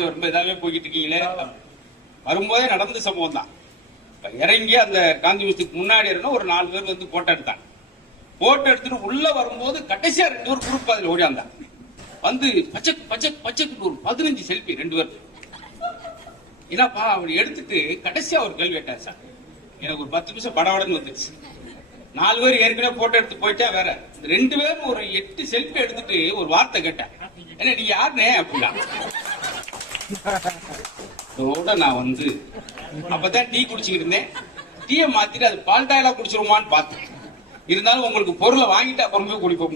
என்னங்க ரொம்ப இதாவே போய்கிட்டு இருக்கீங்களே? வரும்போதே நடந்த சம்பவம் தான் இறங்கி அந்த காந்தி மியூசியத்துக்கு முன்னாடி இருந்தா ஒரு நாலு பேர் வந்து போட்டோ எடுத்தாங்க. போட்டோ எடுத்துட்டு உள்ள வரும்போது கடைசியா ரெண்டு பேர் குரூப் அதில் ஓடியாந்தான் வந்து. பச்சக் பச்சக் பச்சைக்கு ஒரு பதினஞ்சு செல்ஃபி ரெண்டு பேர். என்னப்பா அப்படி எடுத்துட்டு கடைசியா ஒரு கேள்வி கேட்டார் சார். எனக்கு ஒரு பத்து நிமிஷம் படவடன்னு வந்துருச்சு நாலு பேர் ஏற்கனவே போட்டோ எடுத்து போயிட்டா வேற. ரெண்டு பேரும் ஒரு எட்டு செல்ஃபி எடுத்துட்டு ஒரு வார்த்தை கேட்டேன் என்ன நீ யாருனே அப்படின்னா இதோட நான் வந்து அப்பதான் டீ குடிச்சுக்கிட்டு இருந்தேன். டீயை மாத்திட்டு அது பால் டாயலா குடிச்சிருமான்னு பார்த்தேன். இருந்தாலும் உங்களுக்கு பொருளை வாங்கிட்டு அப்புறமே குடிப்போம்.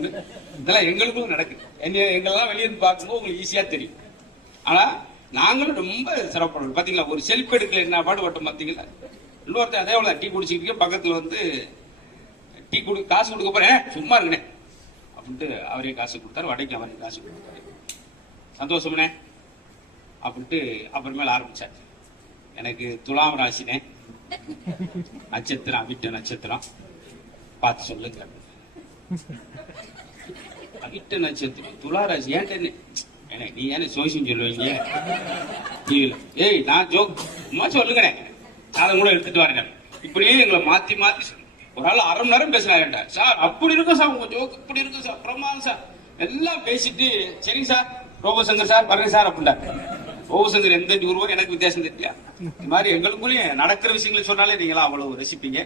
இதெல்லாம் எங்களுக்கும் நடக்குது. என்ன எங்கெல்லாம் வெளியே இருந்து பார்க்கும்போது உங்களுக்கு ஈஸியா தெரியும். ஆனா நாங்களும் ரொம்ப சிரமப்படுறோம் பாத்தீங்களா? ஒரு செல்ஃப் எடுக்கல என்ன பாடுபட்டோம் பாத்தீங்களா? இன்னொருத்தர் அதே அவ்வளவு டீ குடிச்சிட்டு பக்கத்துல வந்து டீ குடி காசு கொடுக்க போறேன். சும்மா இருக்கணே அப்படின்ட்டு அவரே காசு கொடுத்தாரு. வடைக்கு அவரே காசு கொடுத்தாரு. சந்தோஷம்னே அப்படின்ட்டு அப்புறமேல ஆரம்பிச்சார். எனக்கு துலாம் ராசினே. நட்சத்திரம் அவிட்ட நட்சத்திரம். பார்த்து சொல்லுங்க. அவிட்ட நட்சத்திரம் துலா ராசி. ஏன்ட்ட என்ன? நீ ஏன்னு சோசியம் சொல்லுவீங்க? டிவியில் ஏய் நான் ஜோக் சும்மா சொல்லுங்கண்ணே அதை கூட எடுத்துட்டு வரேன் இப்படியே எங்களை மாத்தி மாத்தி ஒரு ஆள் அரை மணி நேரம் பேசினாருட்ட சார் அப்படி இருக்கும் சார் உங்க ஜோக் இப்படி இருக்கும் சார். பிரமாதம் சார். எல்லாம் பேசிட்டு சரிங்க சார் ரோபசங்கர் சார் பாருங்க சார் அப்படின்டா ரோபசங்கர் எந்த ஊருவோ எனக்கு வித்தியாசம் தெரியல. இந்த மாதிரி எங்களுக்குள்ளேயும் நடக்கிற விஷயங்களை சொன்னாலே நீங்களாம் அவ்வளவு ரசிப்பீங்க.